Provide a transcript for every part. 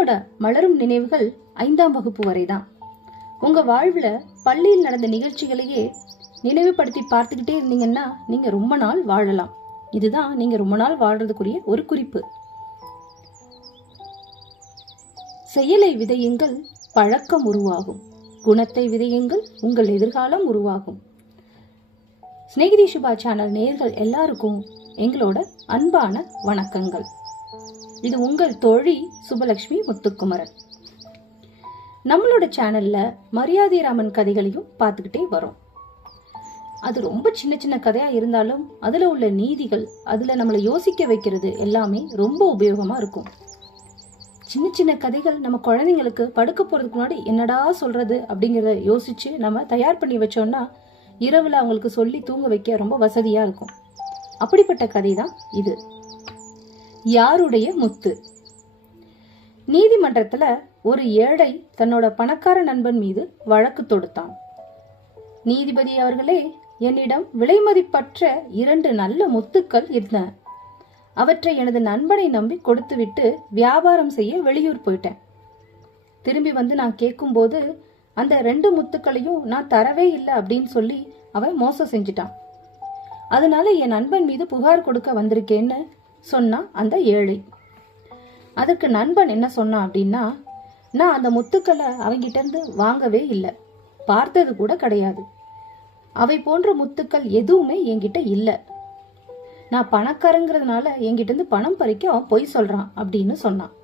உங்களோட மலரும் நினைவுகள் 5ஆம் வகுப்பு வரைதான். உங்க வாழ்வுல பள்ளியில் நடந்த நிகழ்ச்சிகளையே நினைவுபடுத்தி பார்த்துக்கிட்டே இருந்தீங்கன்னா நீங்க ரொம்ப நாள் வாழலாம். இதுதான் நீங்க ரொம்ப நாள் வாழ்றதுக்குரிய ஒரு குறிப்பு. செயலை விதையுங்கள், பழக்கம் உருவாகும். குணத்தை விதையுங்கள், உங்கள் எதிர்காலம் உருவாகும். ஸ்நேகிதி சுபா சேனல் நேயர்கள் எல்லாருக்கும் எங்களோட அன்பான வணக்கங்கள். இது உங்கள் தோழி சுபலட்சுமி முத்துக்குமரன். நம்மளோட சேனல்ல மரியாதை ராமன் கதைகளையும் பார்த்துக்கிட்டே வரோம். அது ரொம்ப சின்ன சின்ன கதையா இருந்தாலும் அதுல உள்ள நீதிகள், அதுல நம்மளை யோசிக்க வைக்கிறது எல்லாமே ரொம்ப உபயோகமா இருக்கும். சின்ன சின்ன கதைகள் நம்ம குழந்தைங்களுக்கு படுக்க போறதுக்கு முன்னாடி என்னடா சொல்றது அப்படிங்கறத யோசிச்சு நம்ம தயார் பண்ணி வச்சோம்னா இரவுல அவங்களுக்கு சொல்லி தூங்க வைக்க ரொம்ப வசதியா இருக்கும். அப்படிப்பட்ட கதை தான் இது. யாருடைய முத்து. நீதிமன்றத்துல ஒரு ஏழை தன்னோட பணக்கார நண்பன் மீது வழக்கு தொடுத்தான். நீதிபதி அவர்களே, என்னிடம் விலைமதிப்பற்ற 2 நல்ல முத்துக்கள் இருந்தன. அவற்றை எனது நண்பனை நம்பி கொடுத்துவிட்டு வியாபாரம் செய்ய வெளியூர் போயிட்டேன். திரும்பி வந்து நான் கேட்கும் போது அந்த 2 முத்துக்களையும் நான் தரவே இல்லை அப்படின்னு சொல்லி அவன் மோசம் செஞ்சிட்டான். அதனால என் நண்பன் மீது புகார் கொடுக்க வந்திருக்கேன்னு சொன்னான் அந்த ஏழை. அதற்கு நண்பன் என்ன சொன்னான் அப்படின்னா, நான் அந்த முத்துக்களை அவங்கிட்ட இருந்து வாங்கவே இல்லை, பார்த்தது கூட கிடையாது. அவை போன்ற முத்துக்கள் எதுவுமே என்கிட்ட இல்லை. நான் பணக்காரங்கிறதுனால என்கிட்ட இருந்து பணம் பறிக்க அவன் பொய் சொல்றான் அப்படின்னு சொன்னான்.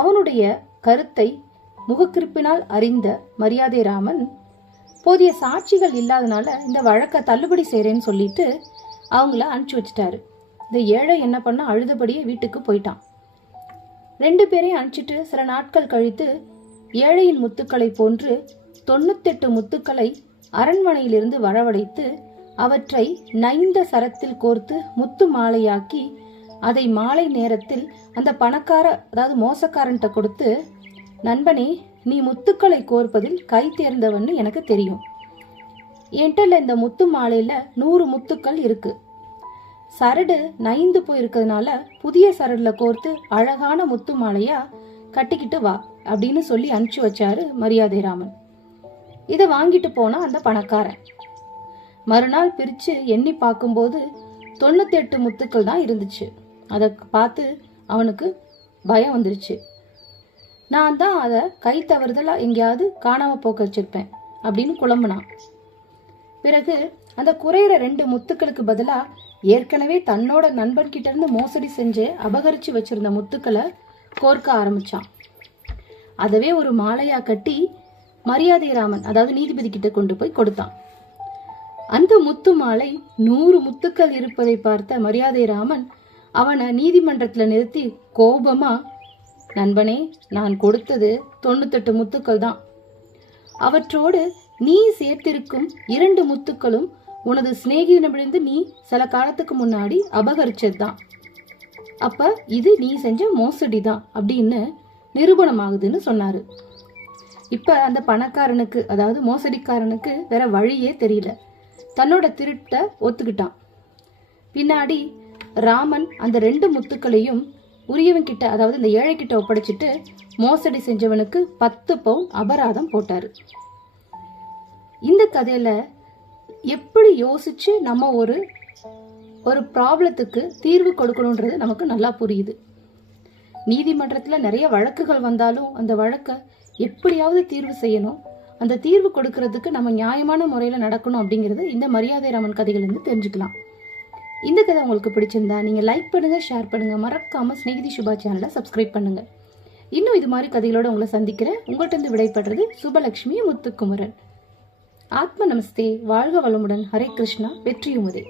அவனுடைய கருத்தை முகக்கிருப்பினால் அறிந்த மரியாதை ராமன் போதிய சாட்சிகள் இல்லாதனால இந்த வழக்கை தள்ளுபடி செய்யறேன்னு சொல்லிட்டு அவங்கள அனுப்பிச்சு வச்சுட்டாரு. இந்த ஏழை என்ன பண்ண, அழுதபடியே வீட்டுக்கு போயிட்டான். 2 பேரையும் அனுப்பிச்சிட்டு சில நாட்கள் கழித்து ஏழையின் முத்துக்களை போன்று 98 முத்துக்களை அரண்மனையிலிருந்து வரவழைத்து அவற்றை நைந்த சரத்தில் கோர்த்து முத்து மாலையாக்கி அதை மாலை நேரத்தில் அந்த பணக்கார, அதாவது மோசக்காரன்ட்ட கொடுத்து, நண்பனே, நீ முத்துக்களை கோர்ப்பதில் கை தேர்ந்தவன்னு எனக்கு தெரியும். என்கிட்ட இந்த முத்து மாலையில 100 முத்துக்கள் இருக்கு. சரடு நைந்து போயிருக்கிறதுனால புதிய சரடுல கோர்த்து அழகான முத்து மாலையா கட்டிக்கிட்டு வா அப்படின்னு சொல்லி அனுப்பிச்சு வச்சாரு மரியாதை ராமன். இதை வாங்கிட்டு போனா அந்த பணக்காரன். மறுநாள் பிரிச்சு எண்ணி பார்க்கும்போது 98 முத்துக்கள் தான் இருந்துச்சு. அதை பார்த்து அவனுக்கு பயம் வந்துருச்சு. நான் தான் அதை கை தவறுதலா எங்கேயாவது காணாம போக்க வச்சிருப்பேன் அப்படின்னு குழம்புனான். பிறகு அந்த குறையிற 2 முத்துக்களுக்கு பதிலா ஏற்கனவே தன்னோட நண்பன் கிட்ட இருந்து மோசடி செஞ்சு அபகரிச்சு வச்சிருந்த முத்துக்களை கோர்க்க ஆரம்பிச்சான். அதவே ஒரு மாலையா கட்டி மரியாதை ராமன், அதாவது நீதிபதி கிட்ட கொண்டு போய் கொடுத்தான். அந்த முத்து மாலை 100 முத்துக்கள் இருப்பதை பார்த்த மரியாதை ராமன் அவனை நீதிமன்றத்துல நிறுத்தி கோபமா, நண்பனே, நான் கொடுத்தது 98 முத்துக்கள் தான். அவற்றோடு நீ சேர்த்திருக்கும் 2 முத்துக்களும் உனது சிநேகிதனிடமிருந்து நீ சில காலத்துக்கு முன்னாடி அபகரிச்சது தான். அப்ப இது நீ செஞ்ச மோசடி தான் அப்படின்னு நிரூபணமாகுதுன்னு சொன்னாரு. இப்ப அந்த பணக்காரனுக்கு, அதாவது மோசடிக்காரனுக்கு வேற வழியே தெரியல. தன்னோட திருட்ட ஒத்துக்கிட்டான். பின்னாடி ராமன் அந்த 2 முத்துக்களையும் உரியவன் கிட்ட, அதாவது இந்த ஏழை கிட்ட ஒப்படைச்சிட்டு மோசடி செஞ்சவனுக்கு 10 பவுன் அபராதம் போட்டாரு. இந்த கதையில எப்படி யோசிச்சு நம்ம ஒரு ப்ராப்ளத்துக்கு தீர்வு கொடுக்கணும்ன்றது நமக்கு நல்லா புரியுது. நீதிமன்றத்துல நிறைய வழக்குகள் வந்தாலும் அந்த வழக்கை எப்படியாவது தீர்வு செய்யணும். அந்த தீர்வு கொடுக்கறதுக்கு நம்ம நியாயமான முறையில நடக்கணும் அப்படிங்கிறது இந்த மரியாதை ராமன் கதைகள் இருந்து தெரிஞ்சுக்கலாம். இந்த கதை உங்களுக்கு பிடிச்சிருந்தா நீங்க லைக் பண்ணுங்க, ஷேர் பண்ணுங்க, மறக்காம ஸ்நேகிதி சுபா சேனலை சப்ஸ்கிரைப் பண்ணுங்க. இன்னும் இது மாதிரி கதைகளோட உங்களை சந்திக்கிறேன். உங்கள்கிட்ட இருந்து விடைபெறுறது சுபலட்சுமி முத்துக்குமரன். ஆத்ம நமஸ்தே. வாழ்க வளமுடன். ஹரே கிருஷ்ணா. வெற்றியுமுதே.